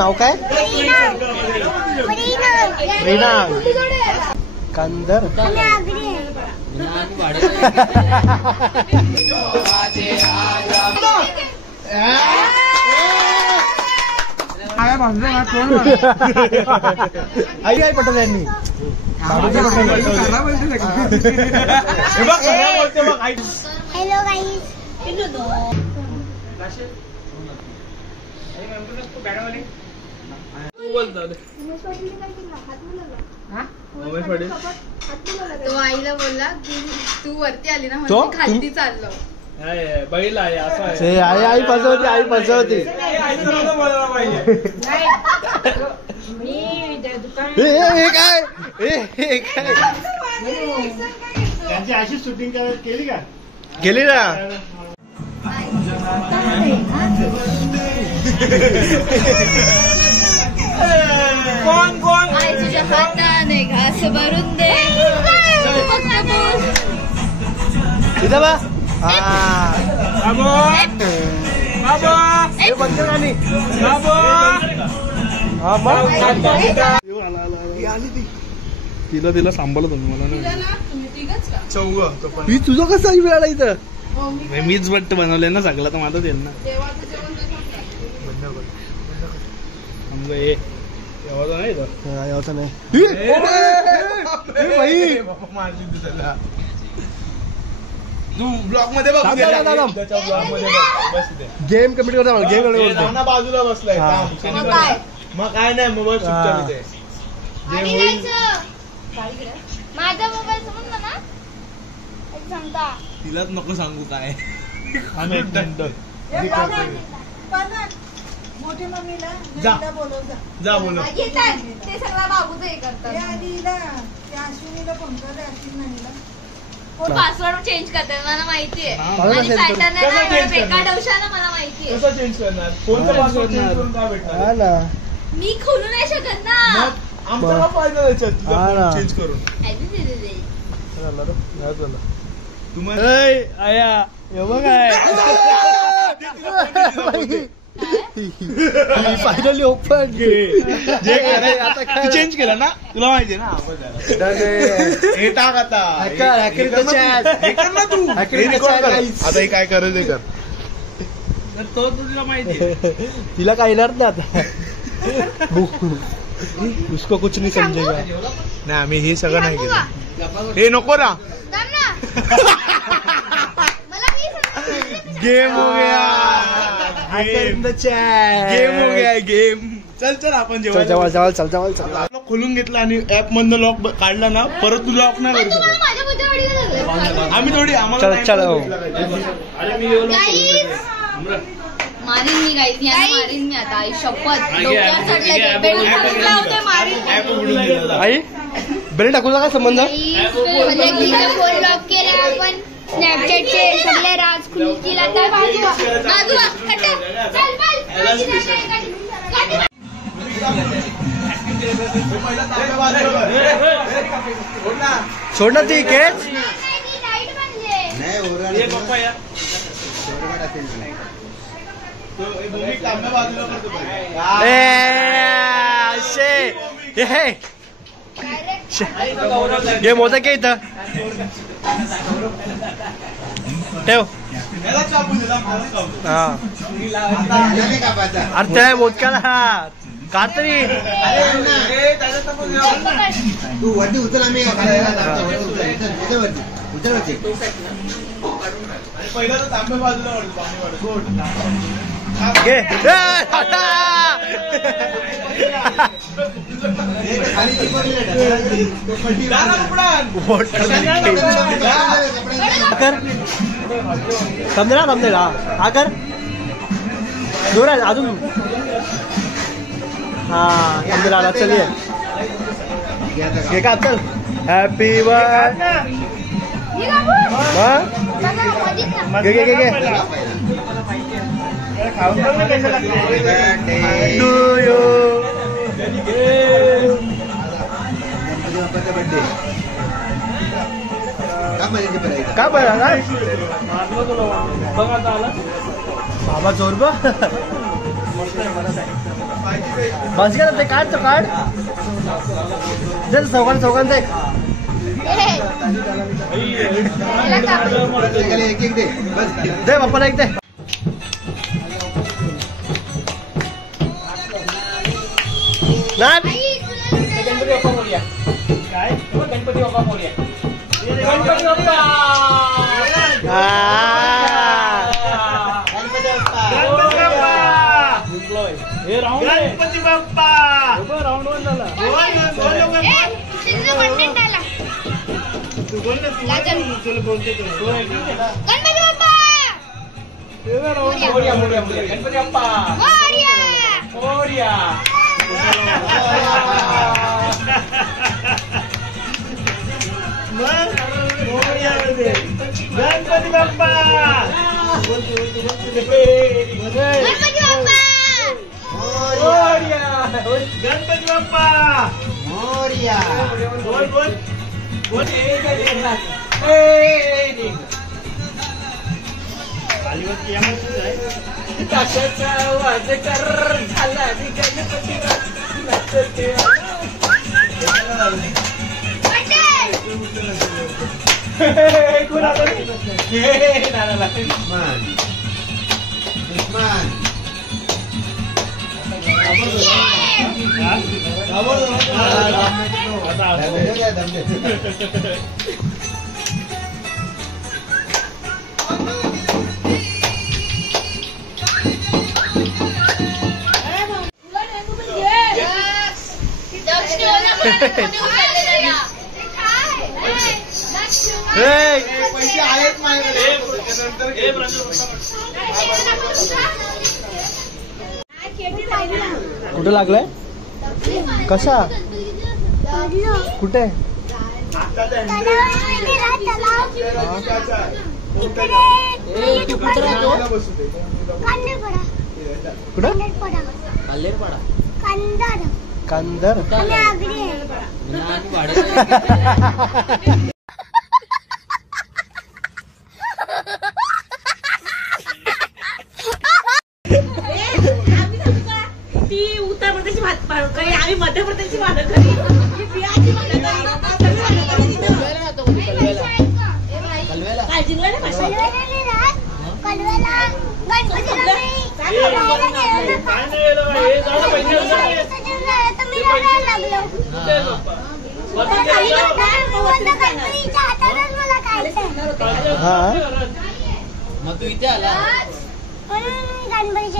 नाव काय? रीना कंदर. आई आई पटेल यांनी हॅलो गाईस. तो आईला बोलला तू वरती आली ना म्हणून खाली चाललो. बघितलं आहे असं आहे. आई आई फसवते, आई फसवते. त्यांची अशी शूटिंग केली का? गेली ना. कोण कोण आई तुझ्या हाताने घास भरून दे. इथं बा. तिला तिला सांभाळत तुम्ही मला ही तुझं कसं मिळाला इथं? मीच बट्ट बनवले ना सगळं तर माझं देईल ना. तू ब्लॉक मध्ये गेम कम्प्लीट करता. गेम बाजूला बसलाय. मग काय नाही मोबाईल माझा मोबाईल समजला ना सांगता. तिलाच नको सांगू काय. मोठ्या मम्मीला जा बोलव जा. जा बोलव. ते सगळं बाबूचं हे करतात. अश्विनीला फोन कर. अश्विनीला पासवर्ड चेंज करते मला माहितीये. आणि पॅटर्न मला माहितीये. कसं चेंज करणार? कोणता पासवर्ड चेंज करून काय भेटणार? मी खोलू नाही शकत ना. आमचा काय फायदा त्याच्यात चेंज करून? आया फायनली ओपन. चेंज केला ना तुला माहिती ना. हे टाक आता. तू आता हे काय करायचं कर. तो तुला माहिती. तिला काय येणार ना आता. उसको कुछ नहीं समजेगा. नाही आम्ही हे सगळं नाही केलं. हे नको ना. गेम हो गया. गेम हो गया. गेम. चल चल आपण जवळ खोलून घेतला आणि ऍप मधनं लॉक काढला ना परत तू लॉक नाही करू शकत. आम्ही थोडी आम्हाला मारीन मी गाईस. मारीन मी आता. आई शपथ. आई बेल टाकूचा काय संबंध? फोन लॉक केला आपण. स्नॅपचॅटचे सगळे राज खुली केला. सोड ना ती केस. गेम होता का इथं? ठेव. हा अरे त्या मोदकाला कातरी तू वरती उचल. आम्ही पहिला तर तांबे बाजूला समजेला हा कर. जोरात अजून. हा समजेला आला. चल ये का. चल हॅपी बर्थडे. To you. का बरं बाबा जोर बा. बस गेला ते काढ तो काढ दे चौघांचा एक एक एक दे बस दे बाप्पाला एक दे गणपती बाप्पा मोरया काय गणपती बाप्पा मोरया गणपती बाप्पा हे round Ganpati Bappa round one झाला तू बोल ना तुला बोलते गणपती बाप्पा मोरया मोरया मोरया गणपती बाप्पा मोरया गणपती बाप्पा गणपती बाप्पा मोरया बोल बोल बोल खालीवरती यामध्ये आहे काशाचा वाज कर झाला गणपती पैसे आहेत माझ्याकडे कुठे लागलाय कसा कुठे कांदर ती उत्तर प्रदेशची भात काही आम्ही मध्य प्रदेशची भात करी बिहारची मग तू इथे आला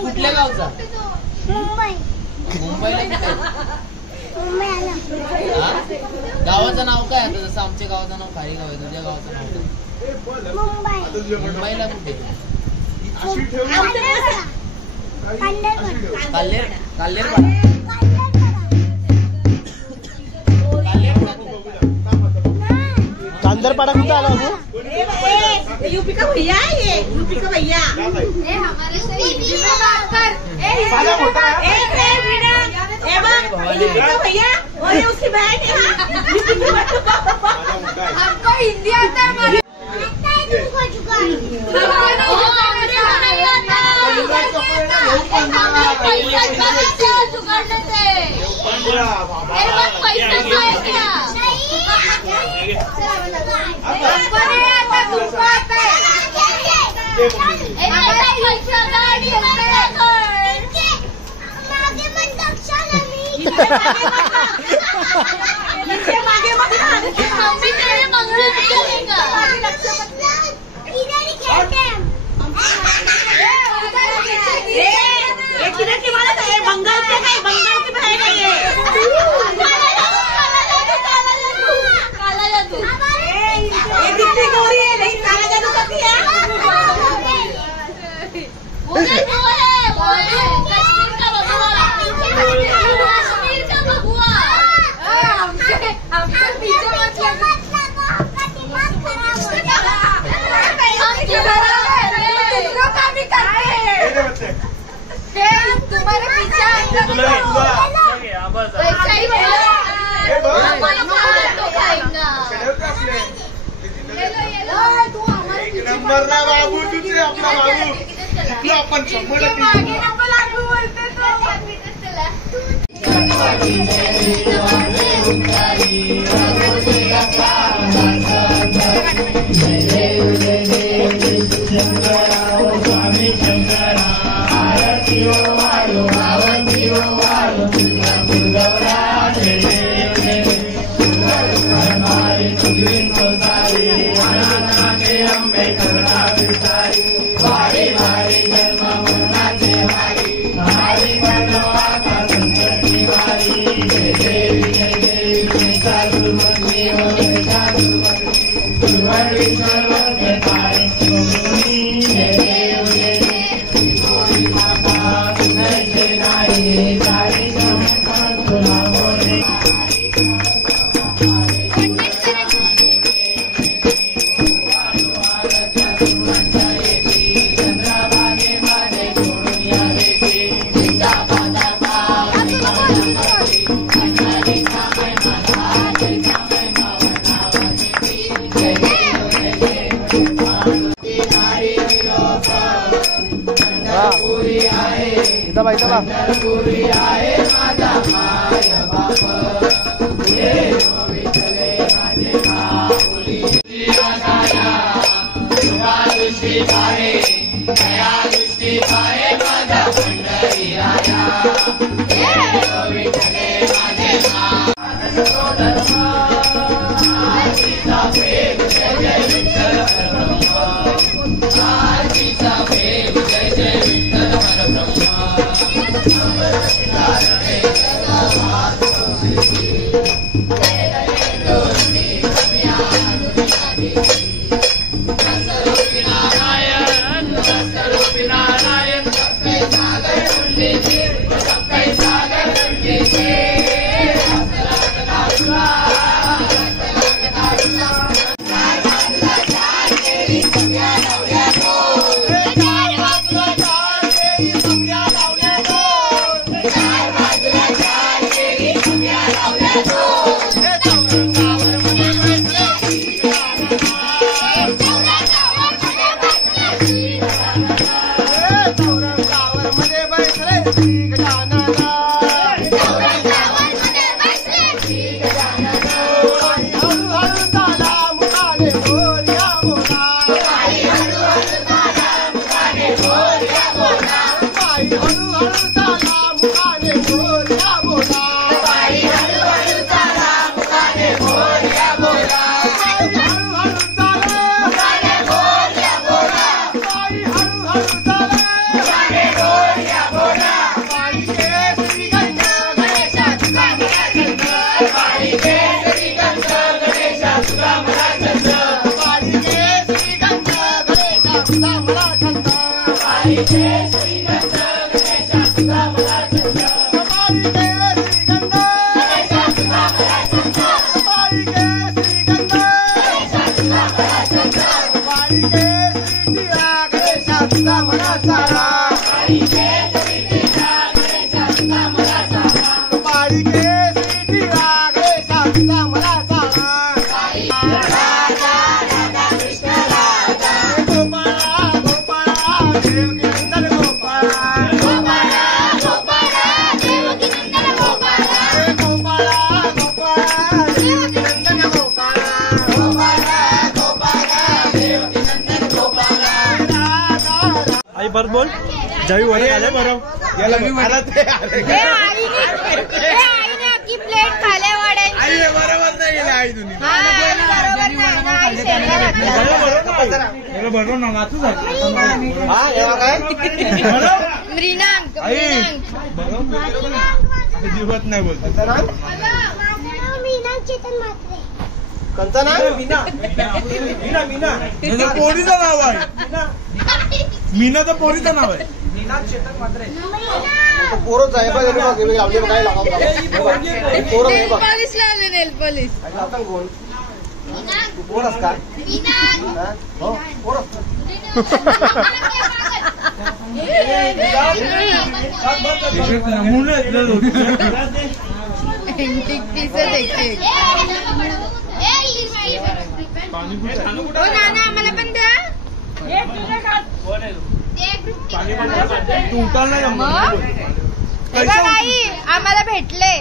कुठल्या गावचा मुंबईला गावाचं नाव काय आता जसं आमच्या गावाचं नाव खारी गाव आहे तुझ्या गावाचं नाव मुंबईला कुठे कांदरपाडा कुठे आला यूपी का भैया ये यूपी का भैया भैया और उसकी बहन है हमको हिंदी आता है बंगाल के है बंगाल की बहन है ये काला जादू ये दिखती गौरी है लेकिन काला जादू करती है वो है कश्मीर का बबुआ कश्मीर का बबुआ हमसे पीछे मत लगो का भी करते हैं तुम्हारे पीछे नंबर ना बाबू तुझे आपला बाबू आपण 100 मागे नको लागू बोलते तो बोल जावी वर आले बरं की प्लेट खाल्या वाढायची बरोबर नाही गेला आई तुम्ही बरोबर ना नाचू मृणांक जीवत नाही बोलतो पोरीचं नाव आहे मीना तर पोरीचं नाव आहे पोरच आहे पोलीस लावले नेल पोलीस पोरच का आम्हाला पण द्या तू उतार नाही आम्हाला भेटले.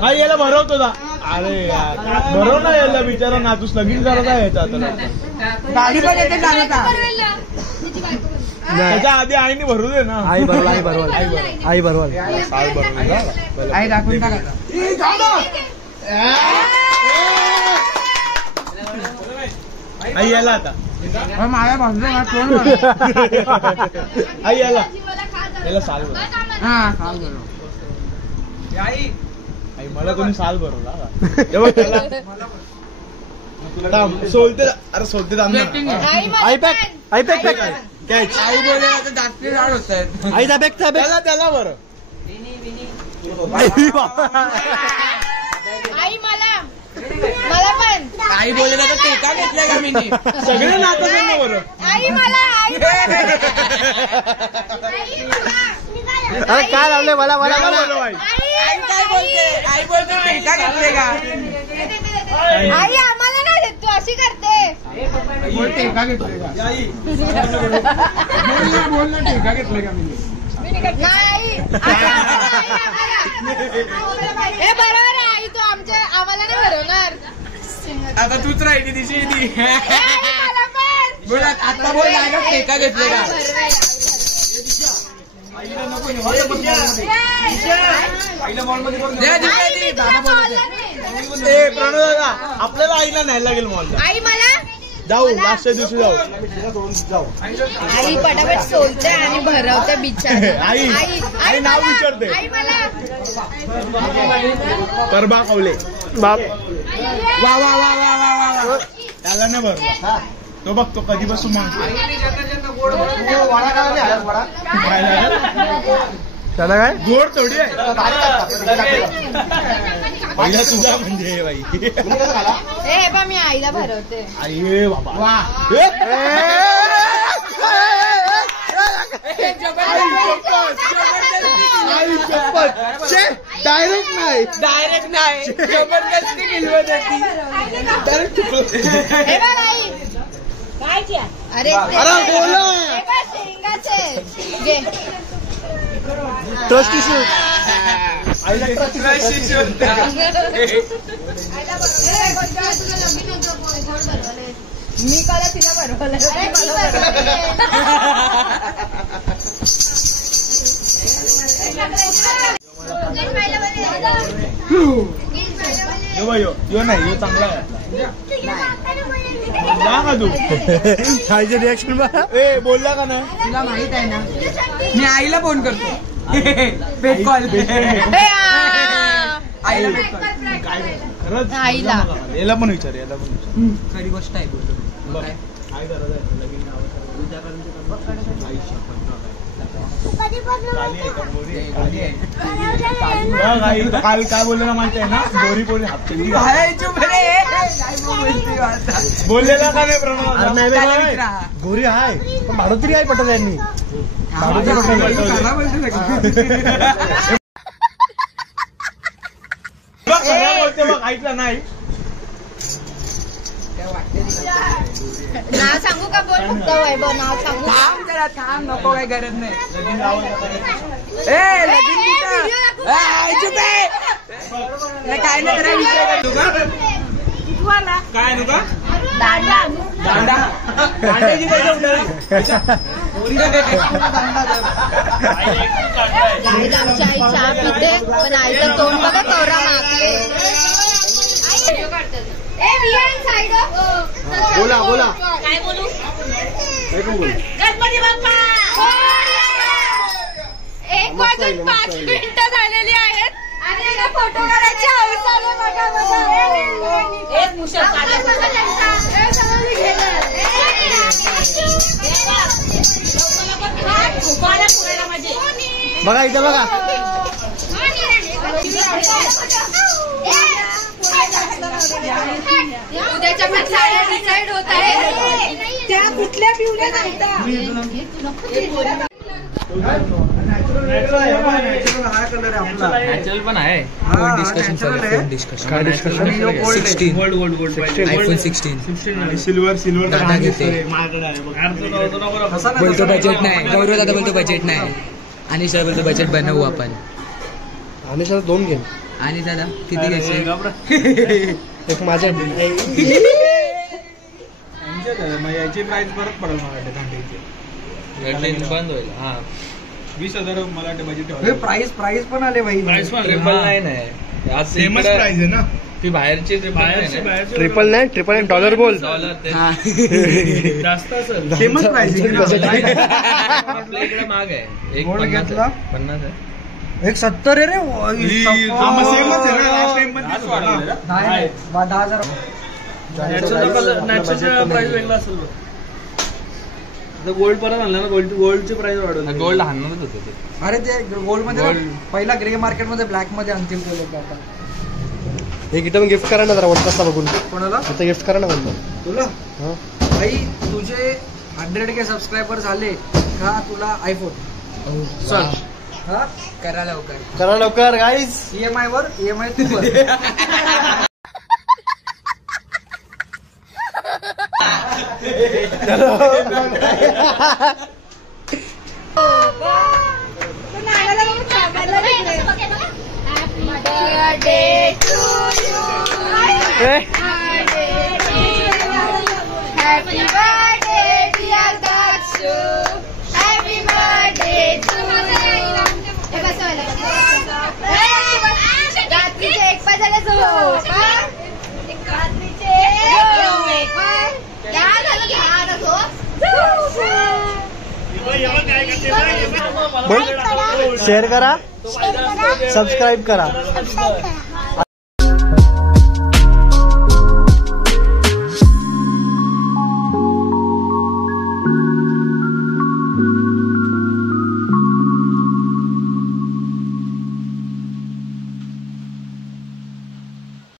हा याला भरवतो ना. अरे यार भरव ना याला बिचारा ना तूच लगीन करत आहे याचा आता. गाडी पण येते त्याच्या आधी आईने भरू दे ना. आई बरोबर आई बरोबर आई बरोबर आई दाखवून टाका. आई याला आता माझ्या बाजूला आई याला साल भर. आई मला कोणी साल भरवला सोलते. अरे सोलते आई पॅक आई पॅक पॅक कॅच. आई बोले आई दा बॅग त्याला बरं. आई मला पण आई बोलले तर टेका घेतलाय का मी सगळे नातं ना बरं. आई मला अरे काय लावले मला मला त्याला बोलव आई. आई बोलते टेका घेतले का आई आम्हाला नाही देत तू अशी करते. टेका घेतले का बोल ना टेका घेतले का मी नाही हे बरोबर आहे आई. तू आम्हाला नाही भरवणार. आता तूच राहिली दिशी मला पण बोल आता बोल डायरेक्ट टेका घेतले का प्रणव दादा आपल्याला आईला न्यायला लागेल मॉलला. आई मला जाऊ लास्टच्या दिवशी जाऊ. आई पटापट सोलते आणि भरवते बिचारी. आई आई नाव विचारते. आई मला परबा कवले बाप वा वा वा वा वा वा त्याला नाही भरला. तो बघ तो कधीपासून मागतो. त्याला काय गोड थोडी आहे पहिला तुझा म्हणजे बाई. हे बा मी आईला भरवते. आई बाबा डायरेक्ट नाही जबरदस्ती मिळवत होती. हे बघ आई अरे बोला शेंगाचे घे. ट्रस्ट इश्यू मी कला तिला भरवलं. यो नाही यो चांगला आहे. जा का तू खायचे रिॲक्शन बघा. ए बोलला का नाही. तुला माहित आहे ना मी आईला फोन करतो भेट कॉल आईला भेट कॉल खरंच आईला. याला पण विचार याला पण विचार. खरी गोष्ट आहे बोलतो बघ, काय गरज आहे लगीन आई काल काय बोलले ना माहिती आहे ना. गोरी पोरी हापचंदी बोललेला का नाही प्रणव. गोरी आहे पण भाडोत्री आहे पटत यांनी बोलते बघ ऐकलं नाही. नाव सांगू का बोल फक्त वैभव नाव सांगू का? थांब जरा थांब नको काही गरज नाही लगीन लावायचं ए लगीन कुठं काय नाही जरा विषय काय नुका दांडा दांडा दांड्याची काय आमची आई चहा पिते पण आईचं तोंड बघा कवरा मागते. बोला बोला काय बोलू. गणपती बाप्पा 1:05 झालेली आहेत आणि याला फोटो काढायची हौस आली बघा बघा. एक मुशक बघा इथं बघा. उद्याच्या पण साड्या डिसाईड होत आहेत. त्या कुठल्या पिवल्या नॅचरल पण आहे डिस्कशन काय डिस्कशन 16 आयफोन 16 सिल्वर दादा घेते. बोलतो बजेट नाही गौरव दादा बोलतो बजेट नाही आणि सर बोलतो बजेट बनवू आपण आणि सर 2 गेम आणि दादा किती घ्यायचे एक माझ्या याची प्राइस परत पडेल मला वाटतं थंडीची बंद होईल. हा 20,000 मला वाटतं बजेट प्राइस पण आले भाई. ट्रिपल 9 आहे आज सेमच प्राइस आहे ना ती बाहेरची ट्रिपल नाही $1 बोल डॉलर ते जास्त असेल सेमच प्राइस आहे ना. आपल्या इकडे महाग आहे. एक गोल्ड 50 घेतला? 50 आहे. एक 70 आहे रे. सेमच आहे ना लास्ट टाइम पण तेच होतं ना. नाही 10,000. प्राइस वेगळा असेल गोल्ड परत आणला ना गोल्डची प्राइस वाढवली. गोल्ड हाणणारच होते ते. अरे ते गोल्ड मध्ये Gold. पहिला ग्रे मार्केट मध्ये ब्लॅक मध्ये आणतील ते लोक आता. एक इथं गिफ्ट करा ना जरा WhatsApp बघून कोणाला? इथं गिफ्ट करा ना म्हणतो. तुला हा भाई तुझे 100K सबस्क्रायबर झाले का तुला आयफोन. चल हा करा लवकर. करा लवकर गाईज. EMI वर EMI तू भर. birthday to you. Happy birthday, dear Dakshu. Happy birthday to you. हे बस व्हायला रात्रीचे 1 वाजायला झोप. रात्रीचे 1 या झालं की आता झोप. शेअर करा सबस्क्राईब करा.